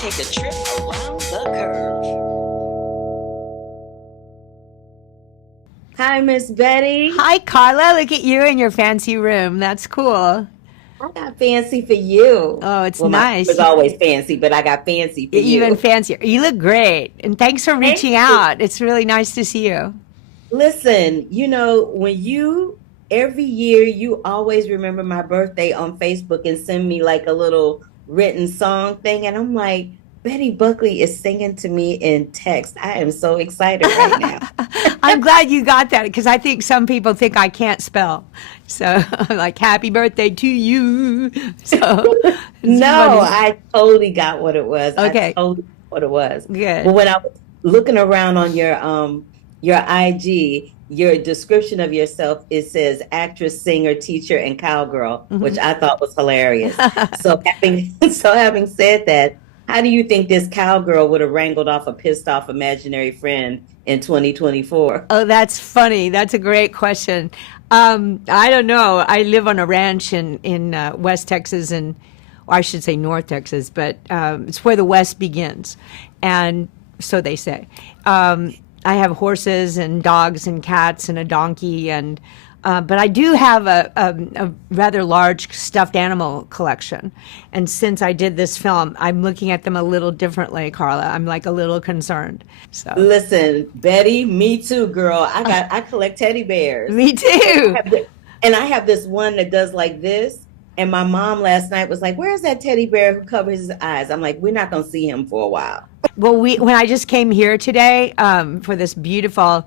take a trip around the curve. Hi, Miss Betty. Hi, Carla. Look at you in your fancy room. That's cool. I got fancy for you. Oh, it's Well, my room nice. is always fancy, but I got fancy for Even you. fancier. You look great. And thanks for Thank reaching you. out. It's really nice to see you. Listen, every year, you always remember my birthday on Facebook and send me like a little written song thing. And I'm like, Betty Buckley is singing to me in text. I am so excited right now. I'm glad you got that because I think some people think I can't spell. So I'm like, happy birthday to you. So it's No, funny. I totally got what it was. I Okay, totally got what it was. But good. when I was looking around on your IG, your description of yourself, it says actress, singer, teacher, and cowgirl, which Mhm. I thought was hilarious. So having said that, how do you think this cowgirl would have wrangled off a pissed off imaginary friend in 2024? Oh, that's funny. That's a great question. I don't know. I live on a ranch in West Texas, and or I should say North Texas, but it's where the West begins, and so they say. I have horses and dogs and cats and a donkey, and but I do have a rather large stuffed animal collection. And since I did this film, I'm looking at them a little differently, Carla. I'm like a little concerned. So, Listen, Betty, me too, girl. I collect teddy bears. me And I too. have thi- and I have this one that does like this. And my mom last night was like, "Where's that teddy bear who covers his eyes?" I'm like, "We're not gonna see him for a while." Well, when I just came here today for this beautiful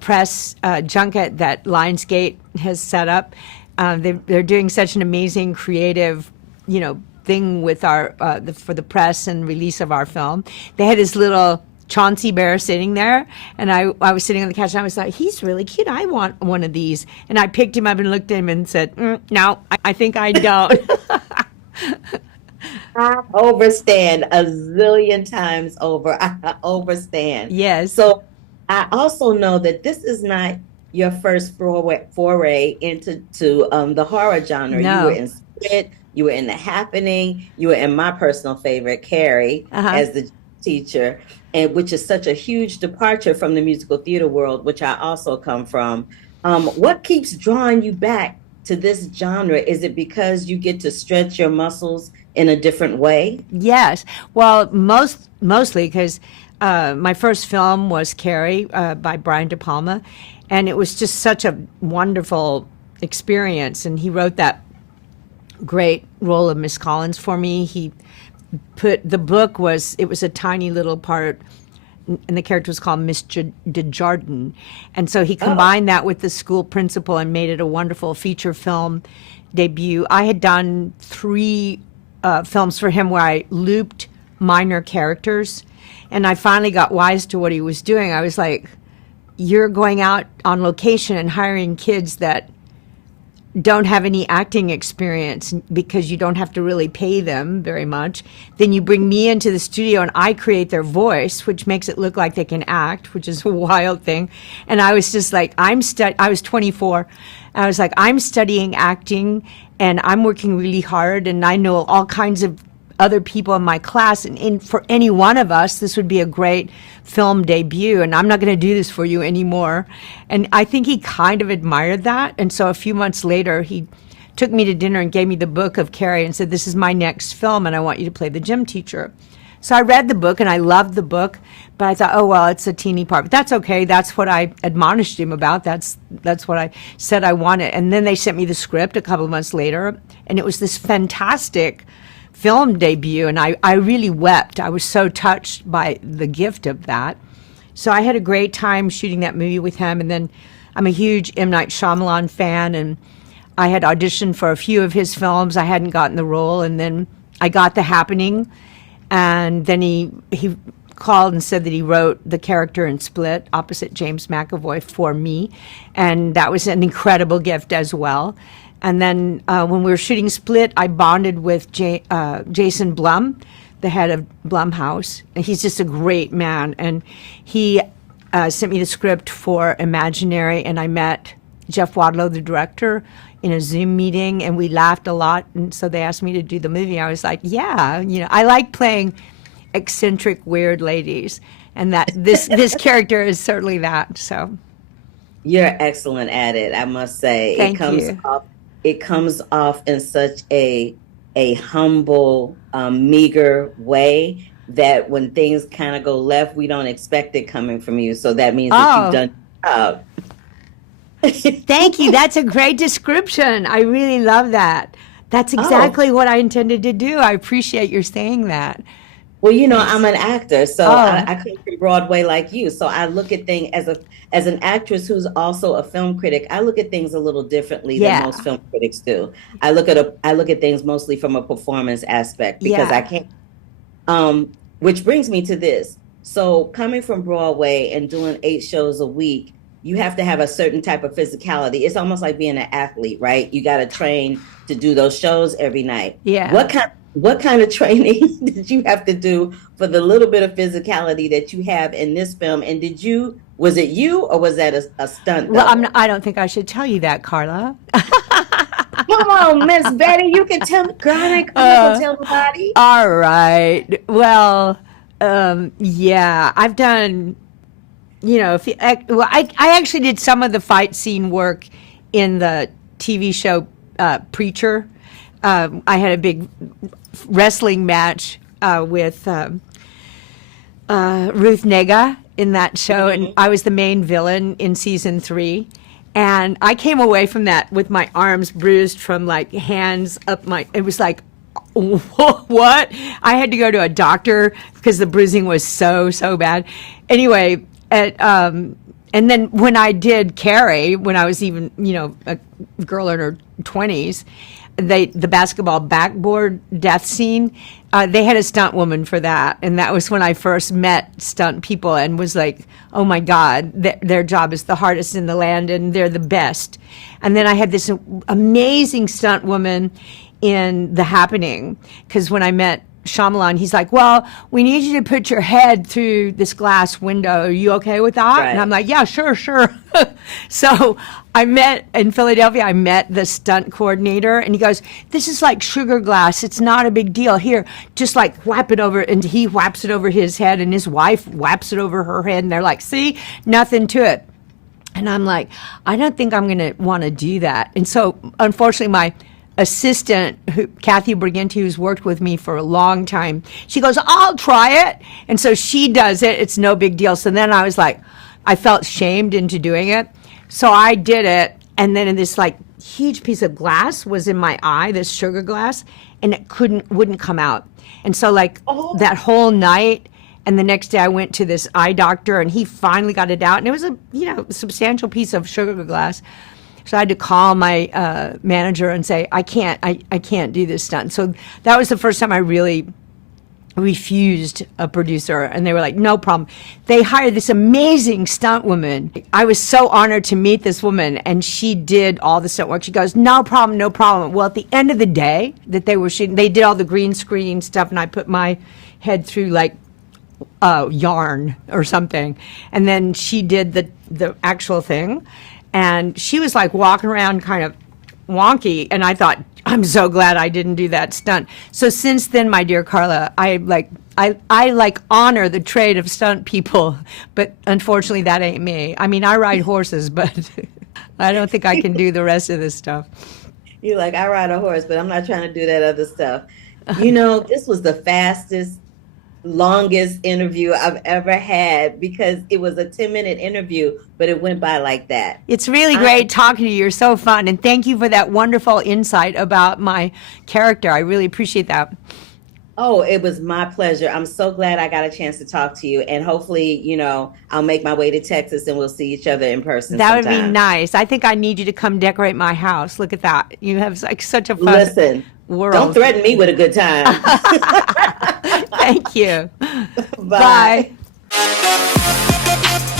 press junket that Lionsgate has set up, they're doing such an amazing creative, thing with for the press and release of our film. They had this little Chauncey bear sitting there, and I was sitting on the couch, and I was like, he's really cute. I want one of these. And I picked him up and looked at him and said, no, I think I don't. I overstand a zillion times over. I overstand. Yes. So I also know that this is not your first foray into the horror genre. You were No. in Split, you were in The Happening, you were in my personal favorite, Carrie, Uh-huh. as the teacher, and which is such a huge departure from the musical theater world, which I also come from. What keeps drawing you back to this genre? Is it because you get to stretch your muscles in a different way? Yes. Well, mostly because my first film was Carrie by Brian De Palma, and it was just such a wonderful experience. And he wrote that great role of Miss Collins for me. He put the book was it was a tiny little part, and the character was called Miss Desjardins, and so he Oh, combined that with the school principal and made it a wonderful feature film debut. I had done three films for him where I looped minor characters, and I finally got wise to what he was doing. I was like, "You're going out on location and hiring kids that don't have any acting experience because you don't have to really pay them very much. Then you bring me into the studio and I create their voice, which makes it look like they can act, which is a wild thing." And I was just like, I was 24. I was like, I'm studying acting and I'm working really hard and I know all kinds of other people in my class, and for any one of us this would be a great film debut, and I'm not going to do this for you anymore. And I think he kind of admired that, and so a few months later he took me to dinner and gave me the book of Carrie and said, this is my next film and I want you to play the gym teacher. So I read the book and I loved the book, but I thought, oh well, it's a teeny part, but that's okay. That's what I admonished him about. That's what I said I wanted. And then they sent me the script a couple of months later, and it was this fantastic film debut, and I really wept. I was so touched by the gift of that. So I had a great time shooting that movie with him, and then I'm a huge M. Night Shyamalan fan, and I had auditioned for a few of his films. I hadn't gotten the role, and then I got The Happening, and then he called and said that he wrote the character in Split opposite James McAvoy for me, and that was an incredible gift as well. And then when we were shooting Split, I bonded with Jason Blum, the head of Blumhouse. And he's just a great man. And he sent me the script for Imaginary, and I met Jeff Wadlow, the director, in a Zoom meeting, and we laughed a lot. And so they asked me to do the movie. I was like, yeah, I like playing eccentric, weird ladies, and that this character is certainly that. So You're excellent at it, I must say. thank you. It comes off in such a humble, meager way that when things kind of go left, we don't expect it coming from you. So that means that you've Oh, done your job. thank you. That's a great description. I really love that. That's Oh, exactly what I intended to do. I appreciate your saying that. well, you know, I'm Yes. an actor, so Oh, I come from Broadway like you. So I look at things as an actress who's also a film critic. I look at things a little differently than most yeah. film critics do. I look at things mostly from a performance aspect because I Yeah. can't. Which brings me to this. So coming from Broadway and doing 8 shows a week, you have to have a certain type of physicality. It's almost like being an athlete, right? You got to train to do those shows every night. Yeah. What kind of training did you have to do for the little bit of physicality that you have in this film? And was it you or was that a stunt Well, double? I don't think I should tell you that, Carla. Come on, Miss Betty, you can tell me. God, I'm not gonna Uh, tell nobody. all right. Well, yeah, I've done, if you, well, I actually did some of the fight scene work in the TV show Preacher. I had a big wrestling match with Ruth Nega in that show, and I was the main villain in season 3. And I came away from that with my arms bruised from like hands up my. It was like, what? I had to go to a doctor because the bruising was so bad. Anyway, and then when I did Carrie, when I was even a girl in her 20s, the basketball backboard death scene, they had a stunt woman for that, and that was when I first met stunt people and was like, oh my God, their job is the hardest in the land and they're the best. And then I had this amazing stunt woman in The Happening, because when I met Shyamalan, he's like, well, we need you to put your head through this glass window. Are you okay with that? And I'm Right. like, yeah, sure. So in Philadelphia, I met the stunt coordinator, and he goes, this is like sugar glass. It's not a big deal. Here, just like whap it over. And he whaps it over his head, and his wife whaps it over her head. And they're like, see, nothing to it. And I'm like, I don't think I'm going to want to do that. And so, unfortunately, my assistant, Kathy Briganti, who's worked with me for a long time, she goes, I'll try it. And so she does it. It's no big deal. So then I was like, I felt shamed into doing it. So I did it. And then this like huge piece of glass was in my eye, this sugar glass, and it wouldn't come out. And so like Oh, that whole night, and the next day I went to this eye doctor, and he finally got it out. And it was a substantial piece of sugar glass. So I had to call my manager and say, I can't do this stunt. So that was the first time I really refused a producer, and they were like, no problem. They hired this amazing stunt woman. I was so honored to meet this woman, and she did all the stunt work. She goes, no problem, no problem. Well, at the end of the day that they were shooting, they did all the green screen stuff, and I put my head through like yarn or something, and then she did the actual thing, and she was like walking around kind of wonky, and I thought, I'm so glad I didn't do that stunt. So since then, my dear Carla, I honor the trade of stunt people, but unfortunately that ain't me. I mean, I ride horses, but I don't think I can do the rest of this stuff. you're like, I ride a horse, but I'm not trying to do that other stuff. You know, this was the fastest, longest interview I've ever had because it was a 10-minute interview, but it went by like that. It's really I, great talking to you. You're so fun. And thank you for that wonderful insight about my character. I really appreciate that. oh, it was my pleasure. I'm so glad I got a chance to talk to you. And hopefully, I'll make my way to Texas and we'll see each other in person That would be sometime. nice. I think I need you to come decorate my house. Look at that. You have like such a fun Listen, don't world. threaten me with a good time. Thank you. Bye. Bye.